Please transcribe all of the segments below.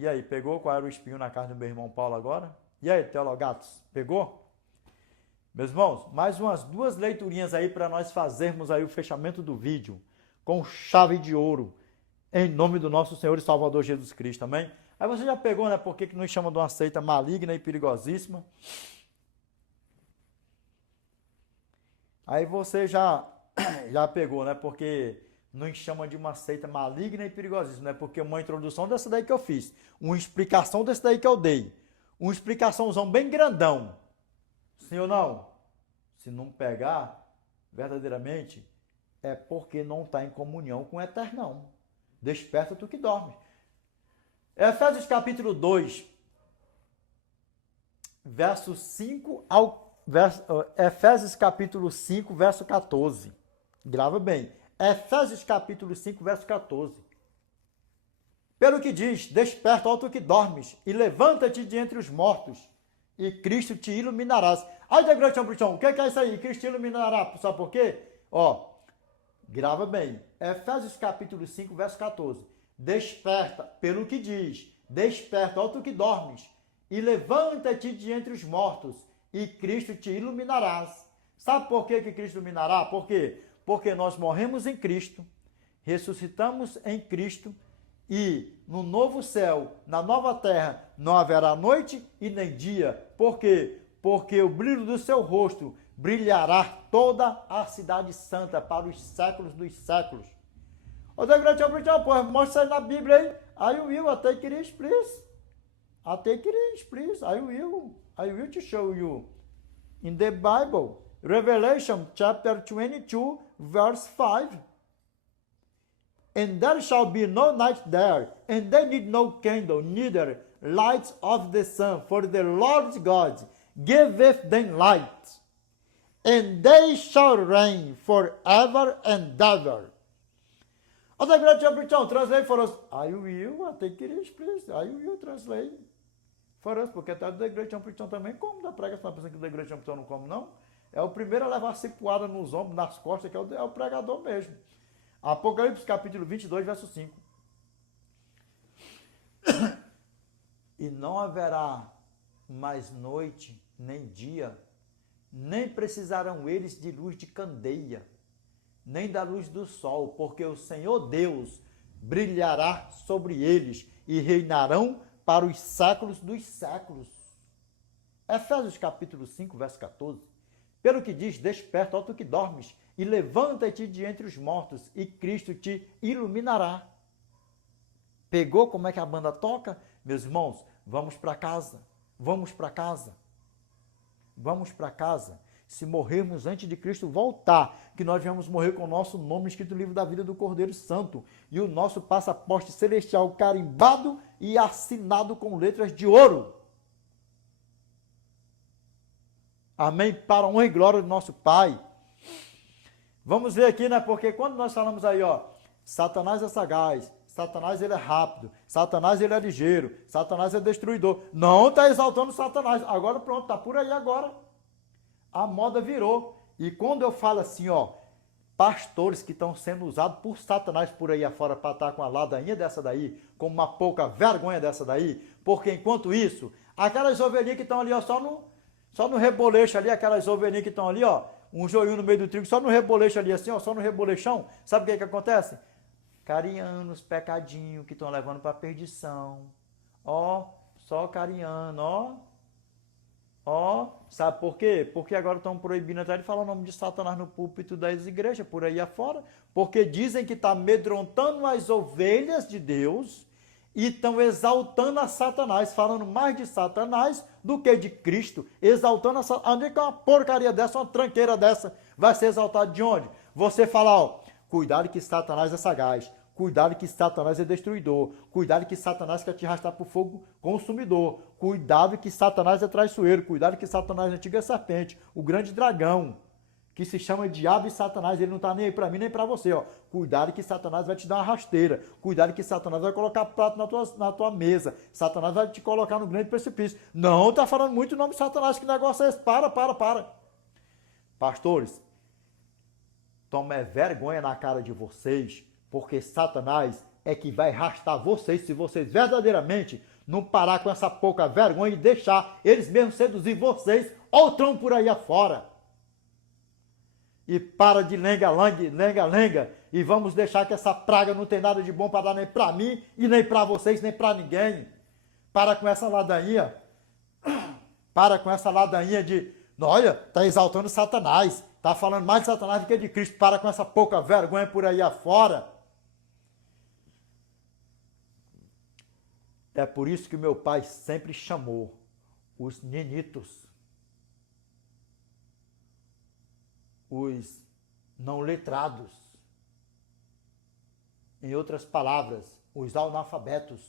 E aí, pegou qual era o espinho na carne do meu irmão Paulo agora? E aí, teologatos, pegou? Meus irmãos, mais umas 2 leiturinhas aí para nós fazermos aí o fechamento do vídeo com chave de ouro, em nome do nosso Senhor e Salvador Jesus Cristo, amém? Aí você já pegou, né, por que nos chama de uma seita maligna e perigosíssima? Aí você já pegou, né, porque nos chama de uma seita maligna e perigosíssima, né, porque uma introdução dessa daí que eu fiz, uma explicação dessa daí que eu dei, uma explicaçãozão bem grandão, sim ou não? Se não pegar, verdadeiramente, é porque não está em comunhão com o Eternão. Desperta tu que dormes. Efésios capítulo 2, verso 5 ao... Efésios capítulo 5, verso 14. Grava bem. Efésios capítulo 5, verso 14. Pelo que diz, desperta, ó tu que dormes, e levanta-te de entre os mortos, e Cristo te iluminarás. Ai, da grande o que é isso aí? Cristo te iluminará. Sabe por quê? Ó, grava bem. Efésios capítulo 5, verso 14. Desperta, pelo que diz, desperta, ó tu que dormes, e levanta-te de entre os mortos, e Cristo te iluminarás. Sabe por que Cristo iluminará? Por quê? Porque nós morremos em Cristo, ressuscitamos em Cristo, e no novo céu, na nova terra, não haverá noite e nem dia. Por quê? Porque o brilho do seu rosto brilhará toda a cidade santa para os séculos dos séculos. Ô, pô, mostra isso aí na Bíblia aí. I will, I take it, please. I take it, please. I will to show you. In the Bible, Revelation chapter 22, verse 5. And there shall be no night there, and they need no candle, neither lights of the sun, for the Lord God giveth them light, and they shall reign forever and ever. Oh, the great John, translate for us. I will, take it, please. I will translate for us, porque até o The Great John também come da prega, você não pensa que o The Great John não come, não? É o primeiro a levar cipuada nos ombros, nas costas, que é o pregador mesmo. Apocalipse capítulo 22, verso 5. E não haverá mais noite, nem dia, nem precisarão eles de luz de candeia, nem da luz do sol, porque o Senhor Deus brilhará sobre eles e reinarão para os séculos dos séculos. Efésios capítulo 5, verso 14. Pelo que diz, desperta, ó tu que dormes, e levanta-te de entre os mortos, e Cristo te iluminará. Pegou como é que a banda toca? Meus irmãos, vamos para casa, vamos para casa, vamos para casa. Se morrermos antes de Cristo voltar, que nós vamos morrer com o nosso nome escrito no livro da vida do Cordeiro Santo, e o nosso passaporte celestial carimbado e assinado com letras de ouro. Amém? Para a honra e glória do nosso Pai. Vamos ver aqui, né? Porque quando nós falamos aí, ó, Satanás é sagaz, Satanás ele é rápido, Satanás ele é ligeiro, Satanás é destruidor. Não está exaltando Satanás. Agora pronto, está por aí agora. A moda virou. E quando eu falo assim, ó, pastores que estão sendo usados por Satanás por aí afora para estar com a ladainha dessa daí, com uma pouca vergonha dessa daí, porque enquanto isso, aquelas ovelhinhas que estão ali, ó, só no reboleixo ali, aquelas ovelhinhas que estão ali, ó, um joinho no meio do trigo, só no reboleixo ali assim, ó, só no reboleixão, sabe o que acontece? Carinhando os pecadinhos que estão levando para a perdição, ó, só carinhando, ó, sabe por quê? Porque agora estão proibindo até de falar o nome de Satanás no púlpito das igrejas, por aí afora, porque dizem que está amedrontando as ovelhas de Deus e estão exaltando a Satanás, falando mais de Satanás do que de Cristo, exaltando a Satanás. Onde é que uma porcaria dessa, uma tranqueira dessa, vai ser exaltada de onde? Você fala, ó, cuidado que Satanás é sagaz, cuidado que Satanás é destruidor, cuidado que Satanás quer te arrastar para o fogo consumidor, cuidado que Satanás é traiçoeiro, cuidado que Satanás é a antiga serpente, o grande dragão, que se chama Diabo e Satanás, ele não está nem aí para mim nem para você, ó. Cuidado que Satanás vai te dar uma rasteira, cuidado que Satanás vai colocar prato na tua mesa, Satanás vai te colocar no grande precipício. Não está falando muito o nome de Satanás, que negócio é esse? Para. Pastores, tome vergonha na cara de vocês, porque Satanás é que vai arrastar vocês, se vocês verdadeiramente não parar com essa pouca vergonha e deixar eles mesmos seduzir vocês, outrão por aí afora. E para de lenga-lenga, e vamos deixar que essa praga não tem nada de bom para dar nem para mim, e nem para vocês, nem para ninguém. Para com essa ladainha. Para com essa ladainha de, olha, está exaltando Satanás, está falando mais de Satanás do que de Cristo. Para com essa pouca vergonha por aí afora. É por isso que meu pai sempre chamou os nenitos, os não letrados, em outras palavras, os analfabetos.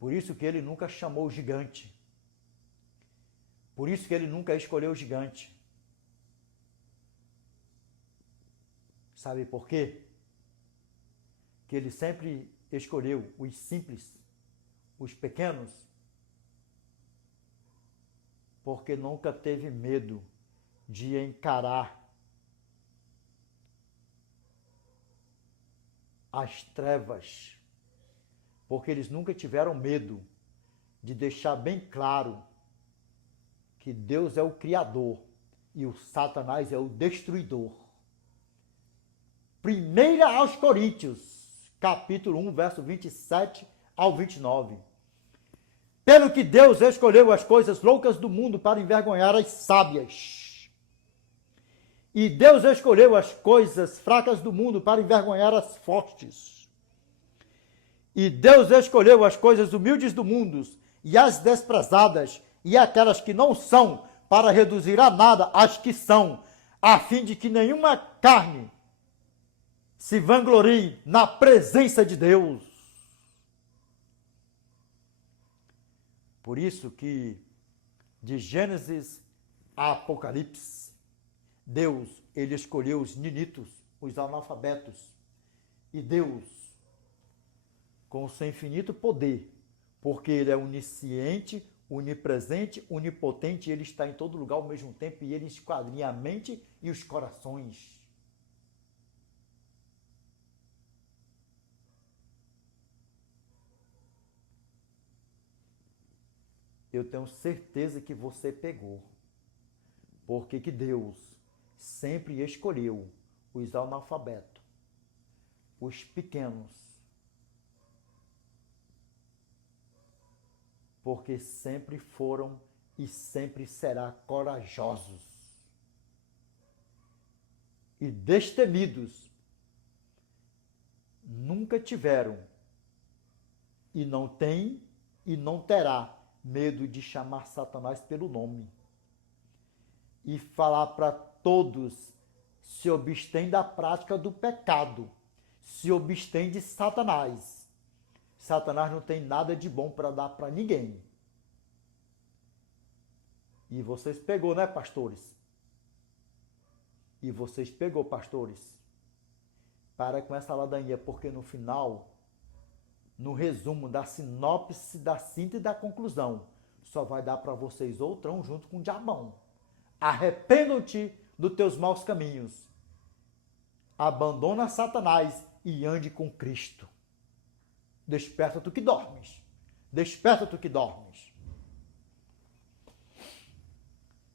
Por isso que ele nunca chamou o gigante. Por isso que ele nunca escolheu o gigante. Sabe por quê? Que ele sempre escolheu os simples, os pequenos, porque nunca teve medo de encarar as trevas, porque eles nunca tiveram medo de deixar bem claro que Deus é o Criador e o Satanás é o destruidor. 1 aos Coríntios, capítulo 1, verso 27 ao 29. Pelo que Deus escolheu as coisas loucas do mundo para envergonhar as sábias. E Deus escolheu as coisas fracas do mundo para envergonhar as fortes. E Deus escolheu as coisas humildes do mundo e as desprezadas e aquelas que não são para reduzir a nada as que são, a fim de que nenhuma carne se vanglorie na presença de Deus. Por isso que de Gênesis a Apocalipse, Deus, ele escolheu os ninitos, os analfabetos. E Deus, com o seu infinito poder, porque ele é onisciente, onipresente, onipotente, ele está em todo lugar ao mesmo tempo e ele esquadrinha a mente e os corações. Eu tenho certeza que você pegou, porque que Deus sempre escolheu os analfabetos, os pequenos, porque sempre foram e sempre será corajosos e destemidos. Nunca tiveram e não tem e não terá medo de chamar Satanás pelo nome e falar para todos: se abstém da prática do pecado, se abstém de Satanás. Satanás não tem nada de bom para dar para ninguém. E vocês pegou, né, pastores? E vocês pegou, pastores? Para com essa ladainha, porque no final, no resumo da sinopse, da síntese e da conclusão, só vai dar para vocês outrão junto com o diabão. Arrependam-te dos teus maus caminhos. Abandona Satanás e ande com Cristo. Desperta tu que dormes. Desperta tu que dormes.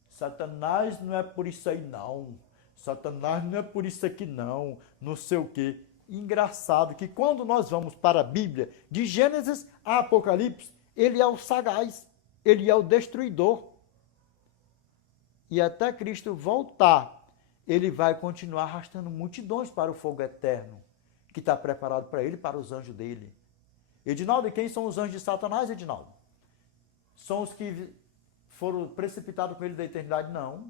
Satanás não é por isso aí não. Satanás não é por isso aqui não. Não sei o quê. Engraçado que quando nós vamos para a Bíblia, de Gênesis a Apocalipse, ele é o sagaz, ele é o destruidor. E até Cristo voltar, ele vai continuar arrastando multidões para o fogo eterno, que está preparado para ele e para os anjos dele. Edinaldo, e quem são os anjos de Satanás, Edinaldo? São os que foram precipitados com ele da eternidade? Não.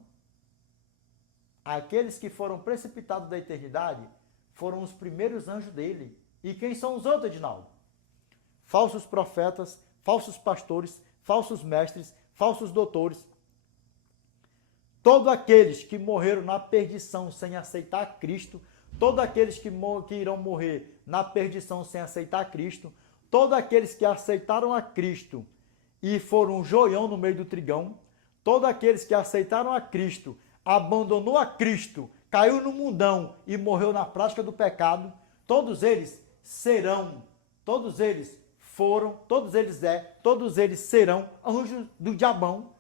Aqueles que foram precipitados da eternidade foram os primeiros anjos dele. E quem são os outros, Edinaldo? Falsos profetas, falsos pastores, falsos mestres, falsos doutores. Todos aqueles que morreram na perdição sem aceitar Cristo, todos aqueles que irão morrer na perdição sem aceitar Cristo, todos aqueles que aceitaram a Cristo e foram um joião no meio do trigão, todos aqueles que aceitaram a Cristo, abandonou a Cristo, caiu no mundão e morreu na prática do pecado, todos eles serão Todos eles foram, todos eles serão anjos do diabão.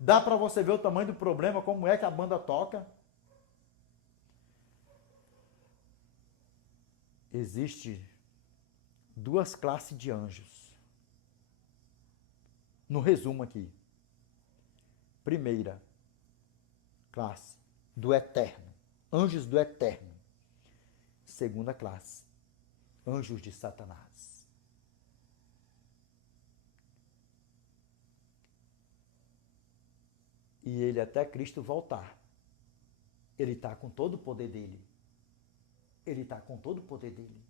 Dá para você ver o tamanho do problema, como é que a banda toca? Existe duas classes de anjos. No resumo aqui. Primeira classe, do eterno. Anjos do eterno. Segunda classe, anjos de Satanás. E ele até Cristo voltar. Ele está com todo o poder dele. Ele está com todo o poder dele.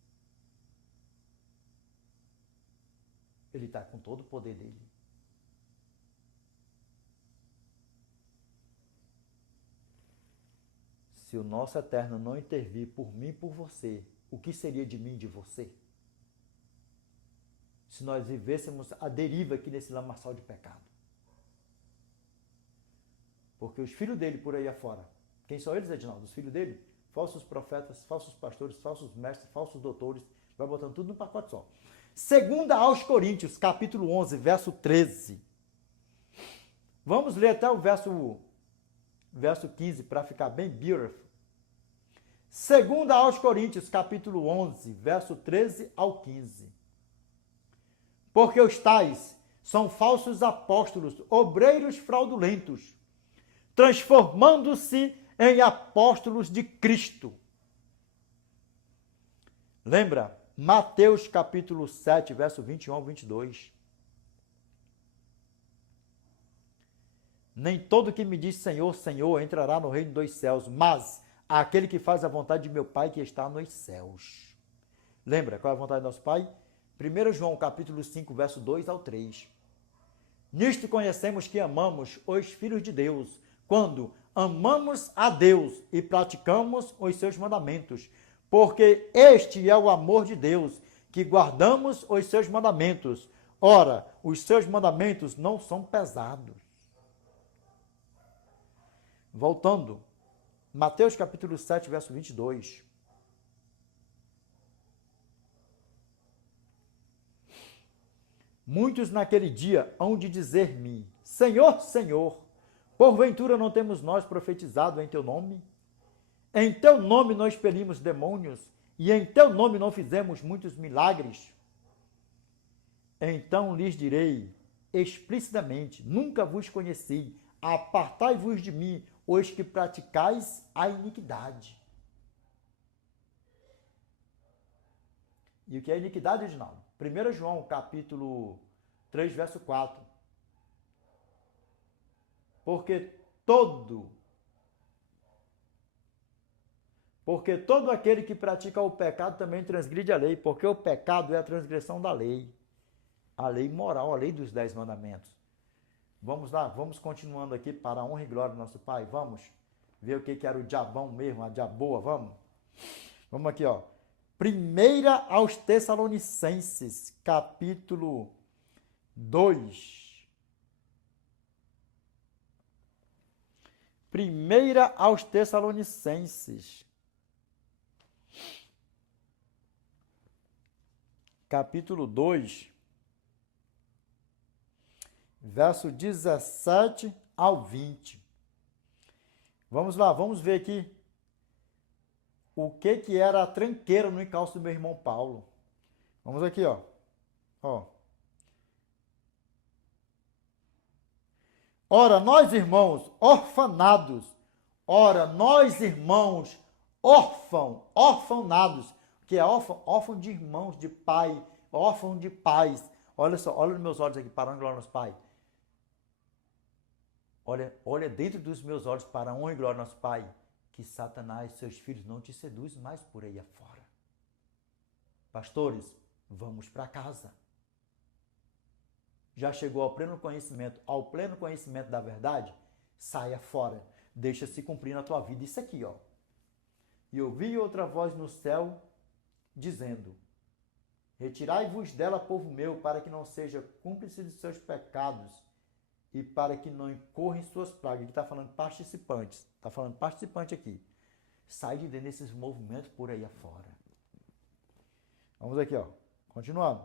Ele está com todo o poder dele. Se o nosso Eterno não intervir por mim e por você, o que seria de mim e de você? Se nós vivêssemos a deriva aqui nesse lamaçal de pecado. Porque os filhos dele por aí afora, quem são eles, Edinaldo? Os filhos dele? Falsos profetas, falsos pastores, falsos mestres, falsos doutores, vai botando tudo num pacote só. Segunda aos Coríntios, capítulo 11, verso 13. Vamos ler até o verso 15, para ficar bem beautiful. Segunda aos Coríntios, capítulo 11, verso 13 ao 15. Porque os tais são falsos apóstolos, obreiros fraudulentos, transformando-se em apóstolos de Cristo. Lembra? Mateus capítulo 7, verso 21 ao 22. Nem todo que me diz Senhor, Senhor, entrará no reino dos céus, mas aquele que faz a vontade de meu Pai que está nos céus. Lembra qual é a vontade do nosso Pai? 1 João capítulo 5, verso 2 ao 3. Nisto conhecemos que amamos os filhos de Deus, quando amamos a Deus e praticamos os seus mandamentos, porque este é o amor de Deus, que guardamos os seus mandamentos. Ora, os seus mandamentos não são pesados. Voltando, Mateus capítulo 7, verso 22. Muitos naquele dia hão de dizer-me, Senhor, Senhor, porventura não temos nós profetizado em teu nome? Em teu nome não expelimos demônios, e em teu nome não fizemos muitos milagres? Então lhes direi explicitamente, nunca vos conheci, apartai-vos de mim, os que praticais a iniquidade. E o que é iniquidade, Edinaldo? 1 João, capítulo 3, verso 4. Porque todo aquele que pratica o pecado também transgride a lei, porque o pecado é a transgressão da lei. A lei moral, a lei dos 10 mandamentos. Vamos lá, vamos continuando aqui para a honra e glória do nosso Pai. Vamos ver o que era o diabão mesmo, a diaboa, vamos? Vamos aqui, ó. 1 aos Tessalonicenses, capítulo 2. 1 aos Tessalonicenses, capítulo 2, verso 17 ao 20. Vamos lá, vamos ver aqui o que era a tranqueira no encalço do meu irmão Paulo. Vamos aqui, ó. Ora, nós irmãos orfanados, orfanados, que é órfão? Órfão de irmãos, de pai, órfão de pais. Olha só, olha nos meus olhos aqui, para a honra e glória do nosso Pai. Olha dentro dos meus olhos, para a honra e glória do nosso Pai, que Satanás e seus filhos não te seduzem mais por aí afora. Pastores, vamos para casa. Já chegou ao pleno conhecimento da verdade? Saia fora, deixa-se cumprir na tua vida. Isso aqui, ó. E ouvi outra voz no céu, dizendo, retirai-vos dela, povo meu, para que não seja cúmplice de seus pecados e para que não incorra em suas pragas. Aqui está falando participantes. Está falando participante aqui. Sai de dentro desses movimentos por aí afora. Vamos aqui, ó. Continuando.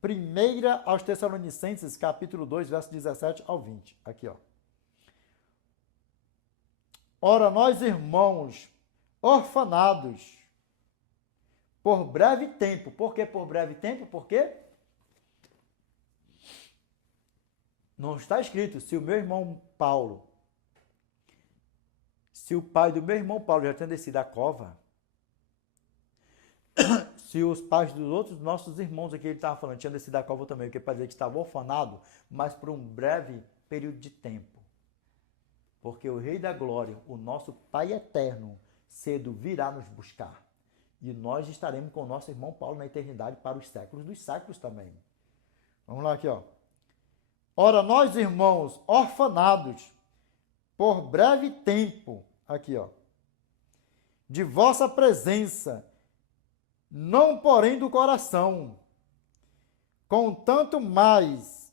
Primeira aos Tessalonicenses, capítulo 2, verso 17 ao 20. Aqui, ó. Ora, nós, irmãos, orfanados, por breve tempo. Por que por breve tempo? Porque não está escrito. Se o meu irmão Paulo, se o pai do meu irmão Paulo já tinha descido a cova, se os pais dos outros nossos irmãos aqui, ele estava falando, tinham descido a cova também, o que para dizer que estava orfanado, mas por um breve período de tempo. Porque o Rei da Glória, o nosso Pai eterno, cedo virá nos buscar. E nós estaremos com o nosso irmão Paulo na eternidade para os séculos dos séculos também. Vamos lá aqui, ó. Ora, nós, irmãos, orfanados, por breve tempo, aqui, ó, de vossa presença, não porém do coração, com tanto mais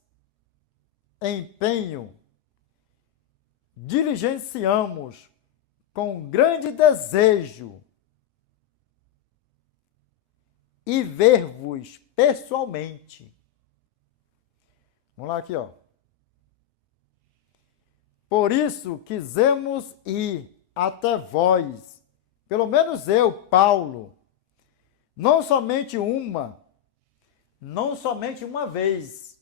empenho, diligenciamos com grande desejo e ver-vos pessoalmente. Vamos lá aqui, ó. Por isso quisemos ir até vós, pelo menos eu, Paulo, não somente uma vez,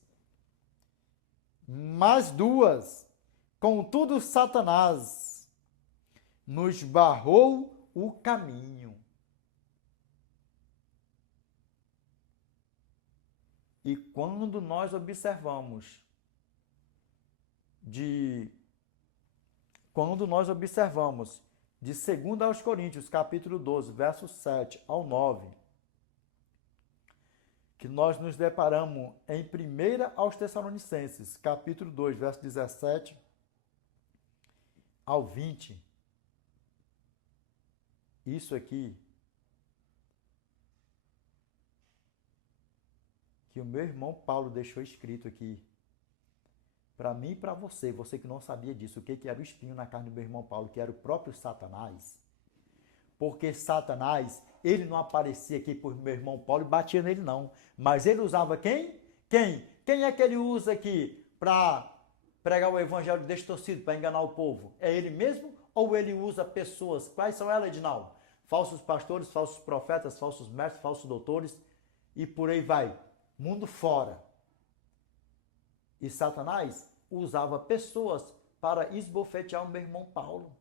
mas duas. Contudo, Satanás nos barrou o caminho. E quando nós observamos de 2 aos Coríntios, capítulo 12, verso 7 ao 9, que nós nos deparamos em 1 aos Tessalonicenses, capítulo 2, verso 17 ao 20, isso aqui, que o meu irmão Paulo deixou escrito aqui, para mim e para você, você que não sabia disso, o que era o espinho na carne do meu irmão Paulo, que era o próprio Satanás. Porque Satanás, ele não aparecia aqui por meu irmão Paulo e batia nele não, mas ele usava quem? Quem é que ele usa aqui para pregar o evangelho distorcido, para enganar o povo? É ele mesmo ou ele usa pessoas? Quais são elas, Edinaldo? Falsos pastores, falsos profetas, falsos mestres, falsos doutores e por aí vai. Mundo fora. E Satanás usava pessoas para esbofetear o meu irmão Paulo.